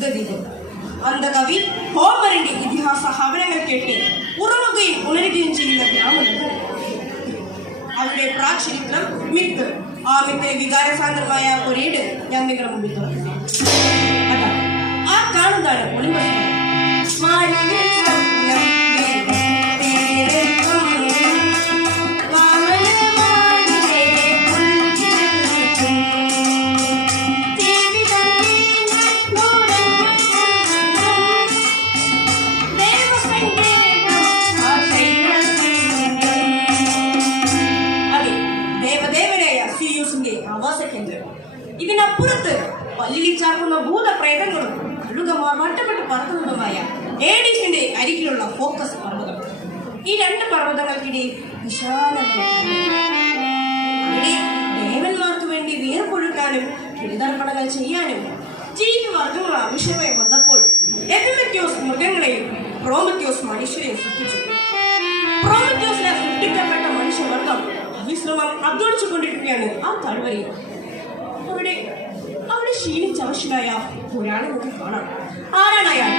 ശബ്ദദീപം. അന്ധകവി ഹോമറിന്റെ ഇതിഹാസ ഹവനങ്ങൾ കേട്ട് ഉറങ്ങുകയും ഉണരുകയും ചെയ്യുന്ന ഗ്രാമങ്ങൾ. അവരുടെ പ്രാചരിത്രം, മിത്ത്, ആ മിത്ത് വികാരസാന്ദ്രമായ ഒരേട് ഞാൻ നിങ്ങളുടെ മുമ്പിൽ തുറക്കുന്നു. അതാ ആ കാണുന്നതാണ് ഒളിമ്പസ്. ഇതിനപ്പുറത്ത് പല്ലിൽ ചാർക്കുന്ന ഭൂതപ്രേതങ്ങളും കഴുകമാർ വട്ടപ്പെട്ട് പറക്കുന്നതുമായ ഏഡീസിന്റെ അരികിലുള്ള ഫോക്കസ് പർവ്വതം. ഈ രണ്ട് പർവ്വതങ്ങൾക്കിടയിൽ വിശാലമായ അവിടെ ദേവന്മാർക്ക് വേണ്ടി വിയർപ്പൊഴുക്കാനും ബലിതർപ്പണങ്ങൾ ചെയ്യാനും ജീവിവർഗങ്ങൾ ആവശ്യമായി വന്നപ്പോൾ എപ്പിമെത്യോസ് മൃഗങ്ങളെയും പ്രോമെത്യോസ് മനുഷ്യരെയും സൃഷ്ടിച്ചു. പ്രോമെത്യോസിനെ സൃഷ്ടിക്കപ്പെട്ട മനുഷ്യവർഗം വിശ്രമം അധ്വാനിച്ചുകൊണ്ടിരിക്കുകയാണ് ആ താഴ്വരയിൽ. അവിടെ ക്ഷീണിച്ച അവശനായ ഒരാളെ നമുക്ക് കാണാം. ആരാണ് അയാൾ?